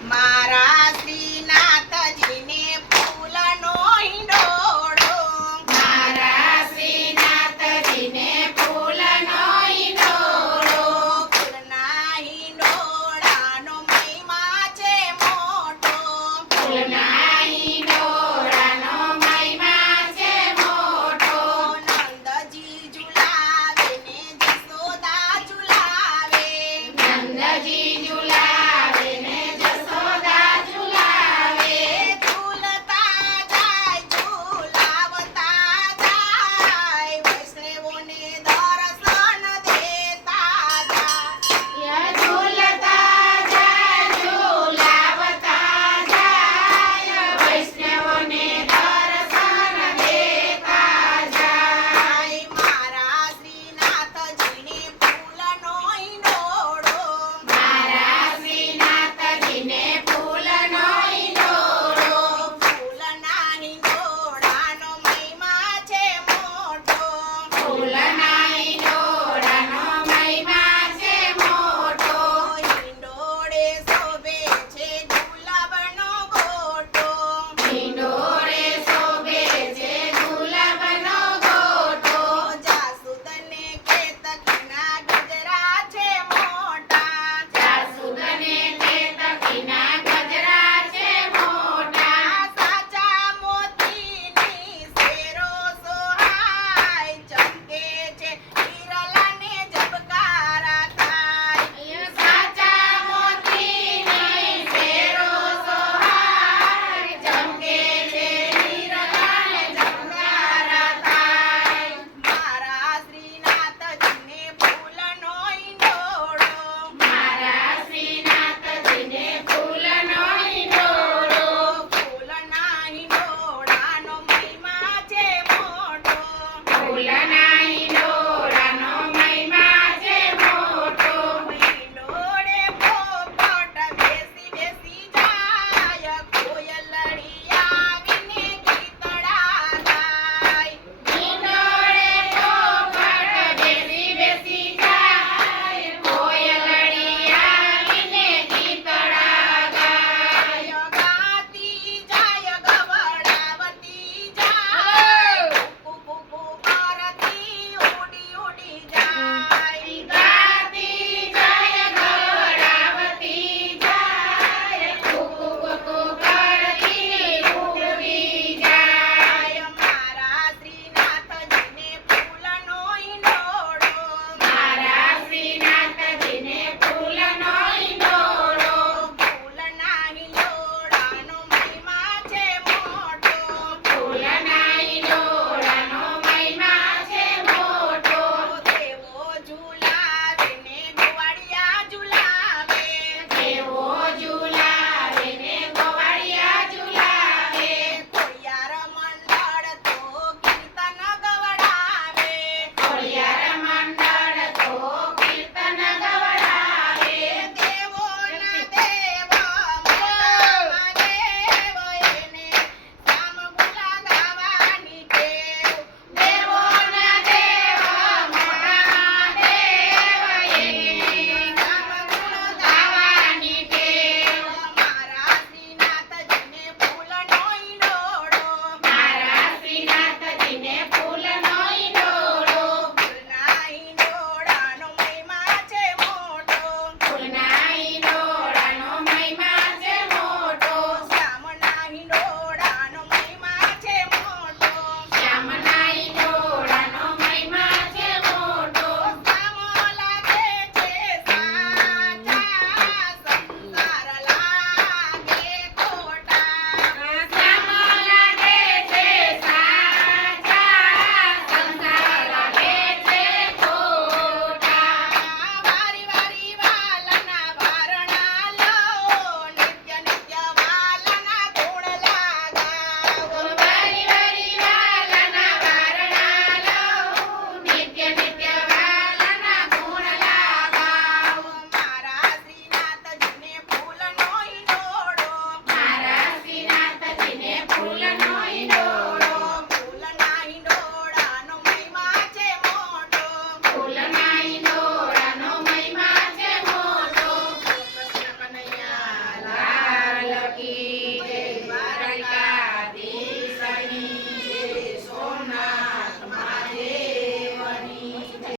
મારા